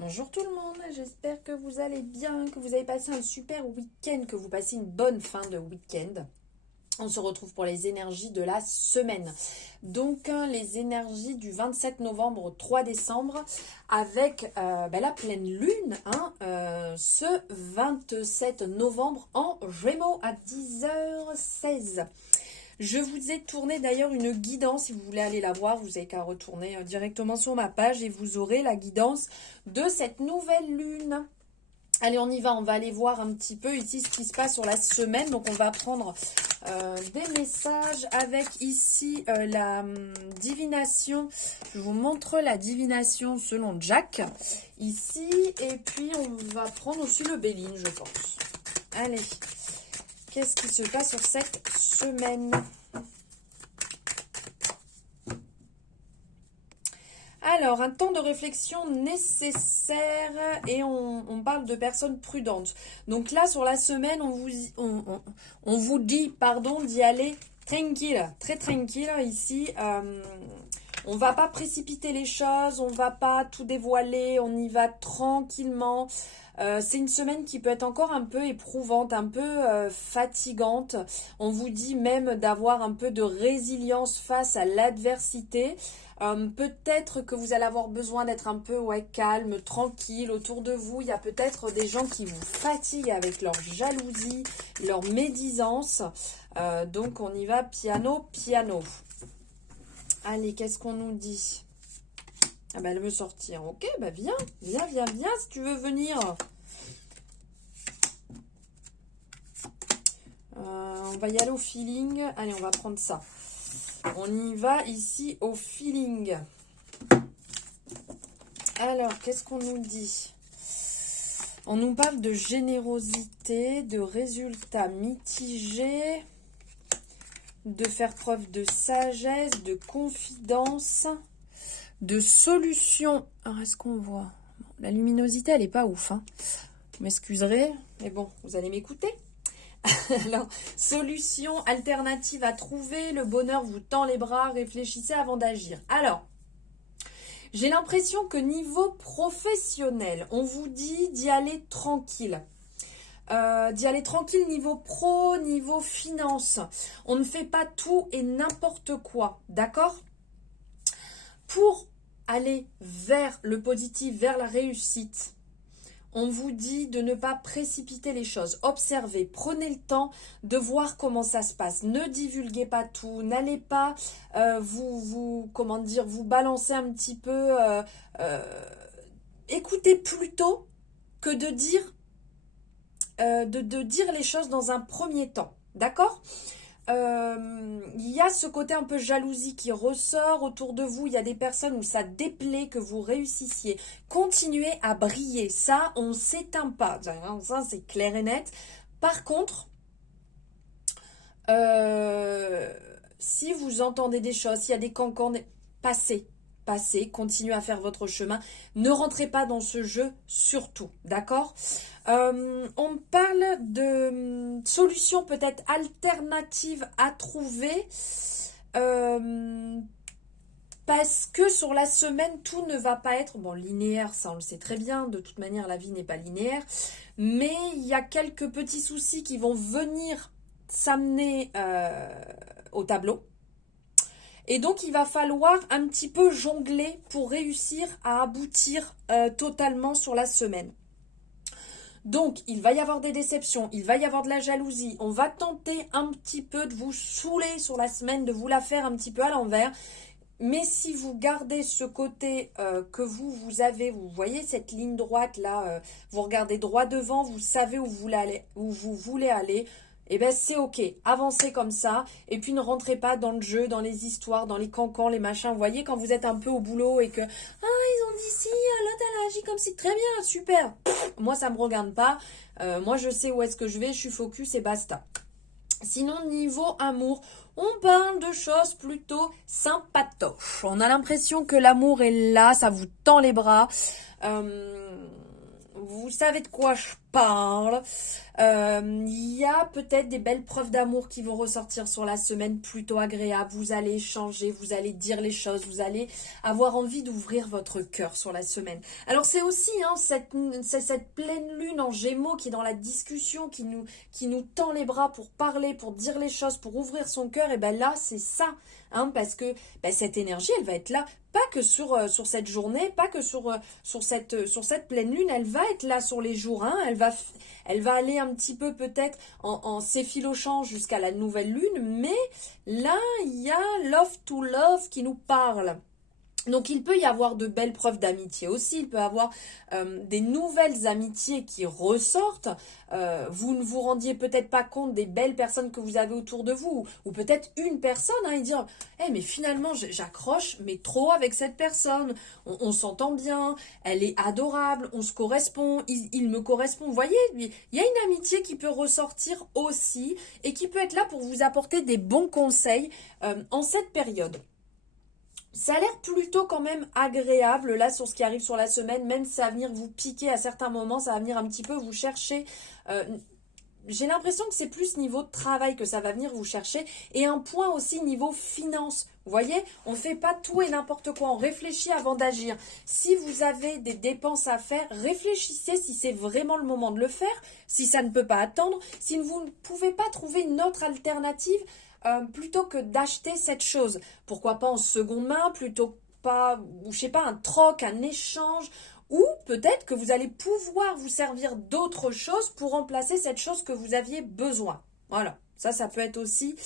Bonjour tout le monde, j'espère que vous allez bien, que vous avez passé un super week-end, que vous passez une bonne fin de week-end. On se retrouve pour les énergies de la semaine. Donc les énergies du 27 novembre au 3 décembre avec la pleine lune ce 27 novembre en Gémeaux à 10h16. Je vous ai tourné d'ailleurs une guidance, si vous voulez aller la voir, vous n'avez qu'à retourner directement sur ma page et vous aurez la guidance de cette nouvelle lune. Allez, on y va, on va aller voir un petit peu ici ce qui se passe sur la semaine. Donc on va prendre des messages avec ici la divination. Je vous montre la divination selon Jack ici. Et puis on va prendre aussi le Béline, je pense. Allez. Qu'est-ce qui se passe sur cette semaine? Alors, un temps de réflexion nécessaire et on parle de personnes prudentes. Donc là, sur la semaine, on vous dit, pardon, d'y aller tranquille, très tranquille ici. On va pas précipiter les choses, on va pas tout dévoiler, on y va tranquillement. C'est une semaine qui peut être encore un peu éprouvante, un peu fatigante. On vous dit même d'avoir un peu de résilience face à l'adversité. Peut-être que vous allez avoir besoin d'être un peu calme, tranquille. Autour de vous, il y a peut-être des gens qui vous fatiguent avec leur jalousie, leur médisance. Donc on y va piano, piano. Allez, qu'est-ce qu'on nous dit? Ah bah elle veut sortir. Ok, bah viens si tu veux venir. On va y aller au feeling. Allez, on va prendre ça. On y va ici au feeling. Alors, qu'est-ce qu'on nous dit? On nous parle de générosité, de résultats mitigés, de faire preuve de sagesse, de confidence, de solutions. Alors, est-ce qu'on voit? La luminosité, elle n'est pas ouf. Vous m'excuserez, mais bon, vous allez m'écouter. Alors, solution alternative à trouver, le bonheur vous tend les bras, réfléchissez avant d'agir. Alors, j'ai l'impression que niveau professionnel, on vous dit d'y aller tranquille. D'y aller tranquille niveau pro, niveau finance. On ne fait pas tout et n'importe quoi, d'accord? Pour aller vers le positif, vers la réussite, on vous dit de ne pas précipiter les choses. Observez, prenez le temps de voir comment ça se passe. Ne divulguez pas tout. N'allez pas vous balancer un petit peu. Écoutez plutôt que de dire, de dire les choses dans un premier temps. D'accord ? Il y a ce côté un peu jalousie qui ressort autour de vous. Il y a des personnes où ça déplaît que vous réussissiez. Continuez à briller. Ça, on ne s'éteint pas. Ça, c'est clair et net. Par contre, si vous entendez des choses, s'il y a des cancans, passez, continuez à faire votre chemin. Ne rentrez pas dans ce jeu, surtout. D'accord ? On parle de solutions peut-être alternatives à trouver parce que sur la semaine, tout ne va pas être linéaire, ça on le sait très bien, de toute manière la vie n'est pas linéaire, mais il y a quelques petits soucis qui vont venir s'amener au tableau. Et donc, il va falloir un petit peu jongler pour réussir à aboutir totalement sur la semaine. Donc, il va y avoir des déceptions, il va y avoir de la jalousie. On va tenter un petit peu de vous saouler sur la semaine, de vous la faire un petit peu à l'envers. Mais si vous gardez ce côté que vous avez, vous voyez cette ligne droite là, vous regardez droit devant, vous savez où vous voulez aller, et bien c'est ok, avancez comme ça, et puis ne rentrez pas dans le jeu, dans les histoires, dans les cancans, les machins. Vous voyez quand vous êtes un peu au boulot et que ils ont dit si, l'autre elle a agi comme si, très bien, super. Moi ça me regarde pas, moi je sais où est-ce que je vais, je suis focus et basta. Sinon, niveau amour, on parle de choses plutôt sympatoches. On a l'impression que l'amour est là, ça vous tend les bras. Vous savez de quoi je parle. Il y a peut-être des belles preuves d'amour qui vont ressortir sur la semaine, plutôt agréables. Vous allez échanger, vous allez dire les choses, vous allez avoir envie d'ouvrir votre cœur sur la semaine. Alors c'est aussi cette pleine lune en Gémeaux qui est dans la discussion, qui nous tend les bras pour parler, pour dire les choses, pour ouvrir son cœur. Et ben là c'est ça, parce que cette énergie elle va être là. Pas que sur cette journée, pas que sur cette pleine lune, elle va être là sur les jours, elle va aller un petit peu peut-être en s'effilochant jusqu'à la nouvelle lune, mais là, il y a Love to Love qui nous parle. Donc il peut y avoir de belles preuves d'amitié aussi, il peut y avoir des nouvelles amitiés qui ressortent. Vous ne vous rendiez peut-être pas compte des belles personnes que vous avez autour de vous, ou peut-être une personne, et dire mais finalement j'accroche mais trop avec cette personne, on s'entend bien, elle est adorable, on se correspond, il me correspond. Vous voyez, il y a une amitié qui peut ressortir aussi et qui peut être là pour vous apporter des bons conseils en cette période. Ça a l'air plutôt quand même agréable là sur ce qui arrive sur la semaine, même si ça va venir vous piquer à certains moments, ça va venir un petit peu vous chercher. J'ai l'impression que c'est plus niveau de travail que ça va venir vous chercher, et un point aussi niveau finance. Vous voyez, on ne fait pas tout et n'importe quoi, on réfléchit avant d'agir. Si vous avez des dépenses à faire, réfléchissez si c'est vraiment le moment de le faire, si ça ne peut pas attendre, si vous ne pouvez pas trouver une autre alternative, plutôt que d'acheter cette chose. Pourquoi pas en seconde main, plutôt pas, ou je sais pas, un troc, un échange, ou peut-être que vous allez pouvoir vous servir d'autres choses pour remplacer cette chose que vous aviez besoin. Voilà, ça peut être aussi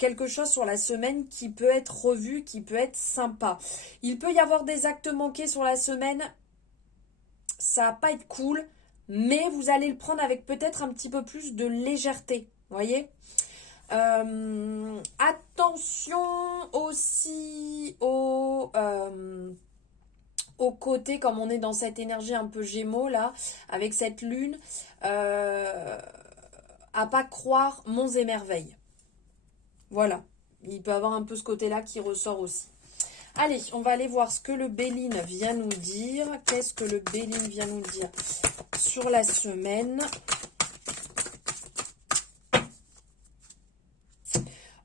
quelque chose sur la semaine qui peut être revu, qui peut être sympa. Il peut y avoir des actes manqués sur la semaine, ça va pas être cool, mais vous allez le prendre avec peut-être un petit peu plus de légèreté, voyez. Attention aussi au côté, comme on est dans cette énergie un peu Gémeaux là, avec cette lune, à pas croire monts et merveilles. Voilà, il peut y avoir un peu ce côté-là qui ressort aussi. Allez, on va aller voir ce que le Béline vient nous dire. Qu'est-ce que le Béline vient nous dire sur la semaine ?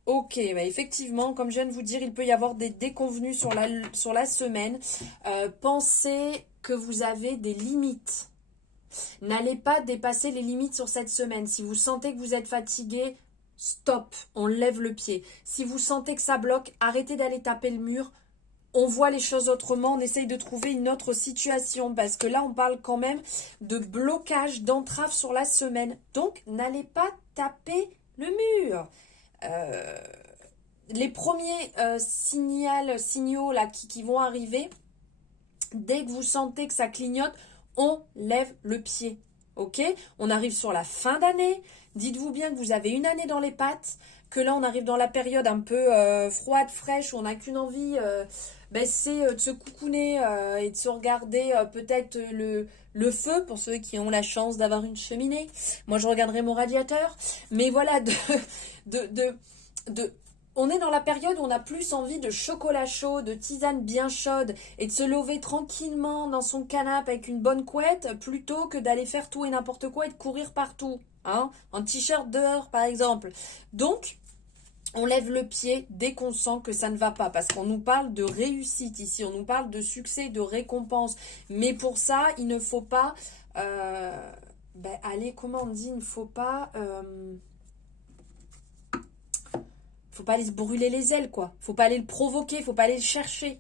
Ok, effectivement, comme je viens de vous dire, il peut y avoir des déconvenus sur la semaine. Pensez que vous avez des limites. N'allez pas dépasser les limites sur cette semaine. Si vous sentez que vous êtes fatigué, stop, on lève le pied. Si vous sentez que ça bloque, arrêtez d'aller taper le mur. On voit les choses autrement, on essaye de trouver une autre situation, parce que là, on parle quand même de blocage, d'entrave sur la semaine. Donc, n'allez pas taper le mur. Les premiers signaux là qui vont arriver, dès que vous sentez que ça clignote, on lève le pied. Ok, on arrive sur la fin d'année. Dites-vous bien que vous avez une année dans les pattes, que là on arrive dans la période un peu froide, fraîche, où on n'a qu'une envie, c'est de se coucouner et de se regarder peut-être le feu, pour ceux qui ont la chance d'avoir une cheminée. Moi je regarderai mon radiateur, mais voilà, on est dans la période où on a plus envie de chocolat chaud, de tisane bien chaude, et de se lever tranquillement dans son canapé avec une bonne couette, plutôt que d'aller faire tout et n'importe quoi et de courir partout, en t-shirt dehors par exemple. Donc, on lève le pied dès qu'on sent que ça ne va pas, parce qu'on nous parle de réussite ici, on nous parle de succès, de récompense. Mais pour ça, il ne faut pas... comment on dit, il ne faut pas... faut pas aller se brûler les ailes, quoi. Faut pas aller le provoquer, faut pas aller le chercher,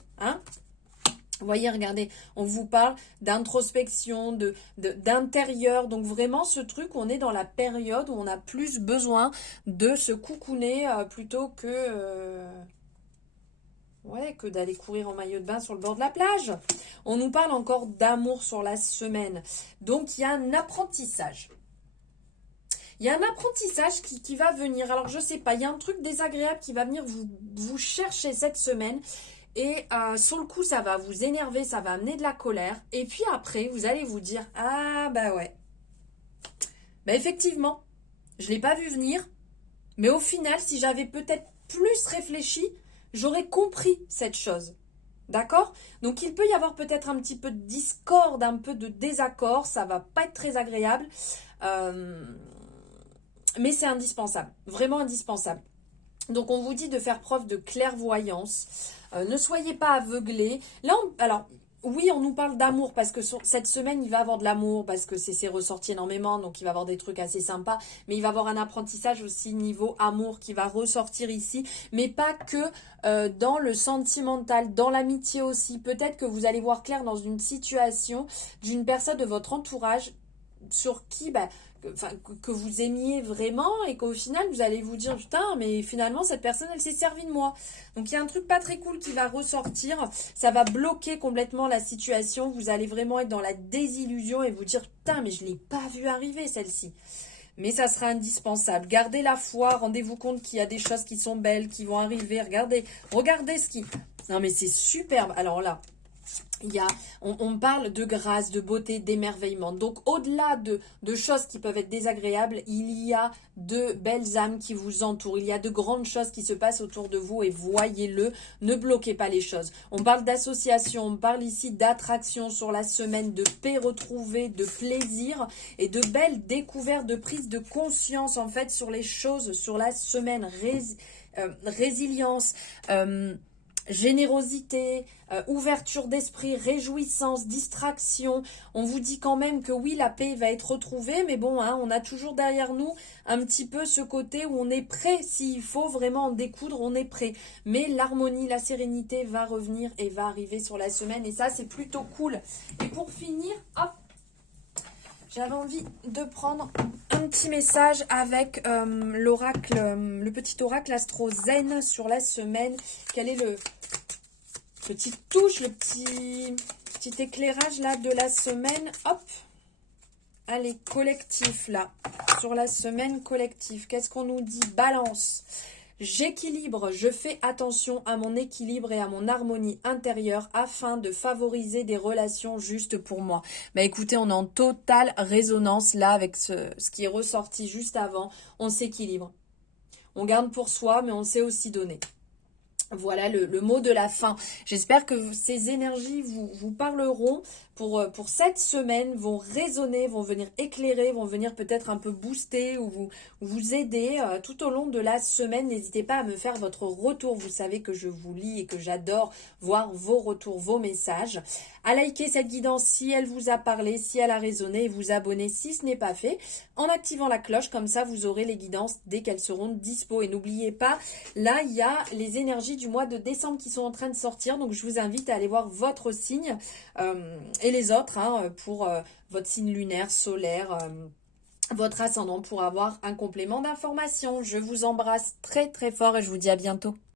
Vous voyez, regardez, on vous parle d'introspection, d'intérieur. Donc vraiment, ce truc, on est dans la période où on a plus besoin de se coucouner plutôt que d'aller courir en maillot de bain sur le bord de la plage. On nous parle encore d'amour sur la semaine. Donc, il y a un apprentissage. Il y a un apprentissage qui va venir. Alors, je sais pas, il y a un truc désagréable qui va venir vous chercher cette semaine. Et sur le coup, ça va vous énerver, ça va amener de la colère. Et puis après, vous allez vous dire, ah bah ouais. Bah effectivement, je ne l'ai pas vu venir. Mais au final, si j'avais peut-être plus réfléchi, j'aurais compris cette chose. D'accord? Donc il peut y avoir peut-être un petit peu de discorde, un peu de désaccord, ça va pas être très agréable, euh, mais c'est indispensable, vraiment indispensable. Donc on vous dit de faire preuve de clairvoyance, ne soyez pas aveuglés. Là, alors oui, on nous parle d'amour parce que cette semaine il va avoir de l'amour parce que c'est ressorti énormément, donc il va avoir des trucs assez sympas, mais il va avoir un apprentissage aussi niveau amour qui va ressortir ici, mais pas que dans le sentimental, dans l'amitié aussi. Peut-être que vous allez voir clair dans une situation d'une personne de votre entourage sur qui enfin, que vous aimiez vraiment et qu'au final vous allez vous dire putain mais finalement cette personne elle s'est servie de moi. Donc il y a un truc pas très cool qui va ressortir, ça va bloquer complètement la situation, vous allez vraiment être dans la désillusion et vous dire putain mais je l'ai pas vu arriver celle-ci. Mais ça sera indispensable. Gardez la foi, rendez-vous compte qu'il y a des choses qui sont belles, qui vont arriver. Regardez ce qui... Non mais c'est superbe. Alors là, on parle de grâce, de beauté, d'émerveillement. Donc au-delà de choses qui peuvent être désagréables, il y a de belles âmes qui vous entourent. Il y a de grandes choses qui se passent autour de vous et voyez-le, ne bloquez pas les choses. On parle d'association, on parle ici d'attraction sur la semaine, de paix retrouvée, de plaisir et de belles découvertes, de prise de conscience en fait sur les choses, sur la semaine, résilience, générosité, ouverture d'esprit, réjouissance, distraction. On vous dit quand même que oui, la paix va être retrouvée, mais bon, hein, on a toujours derrière nous un petit peu ce côté où on est prêt, s'il faut vraiment en découdre, on est prêt. Mais l'harmonie, la sérénité va revenir et va arriver sur la semaine, et ça, c'est plutôt cool. Et pour finir, hop, j'avais envie de prendre un petit message avec l'oracle, le petit oracle Astro Zen sur la semaine. Quel est le petite touche, le petit éclairage là de la semaine? Hop, allez, collectif là, sur la semaine collective. Qu'est-ce qu'on nous dit? Balance. J'équilibre, je fais attention à mon équilibre et à mon harmonie intérieure afin de favoriser des relations justes pour moi. Bah écoutez, on est en totale résonance là avec ce qui est ressorti juste avant. On s'équilibre. On garde pour soi, mais on sait aussi donner. Voilà le mot de la fin. J'espère que ces énergies vous parleront pour cette semaine, vont résonner, vont venir éclairer, vont venir peut-être un peu booster ou vous aider tout au long de la semaine. N'hésitez pas à me faire votre retour. Vous savez que je vous lis et que j'adore voir vos retours, vos messages. À liker cette guidance si elle vous a parlé, si elle a résonné, et vous abonner si ce n'est pas fait en activant la cloche. Comme ça, vous aurez les guidances dès qu'elles seront dispo. Et n'oubliez pas, là, il y a les énergies du mois de décembre qui sont en train de sortir. Donc, je vous invite à aller voir votre signe et les autres pour votre signe lunaire, solaire, votre ascendant pour avoir un complément d'information. Je vous embrasse très très fort et je vous dis à bientôt.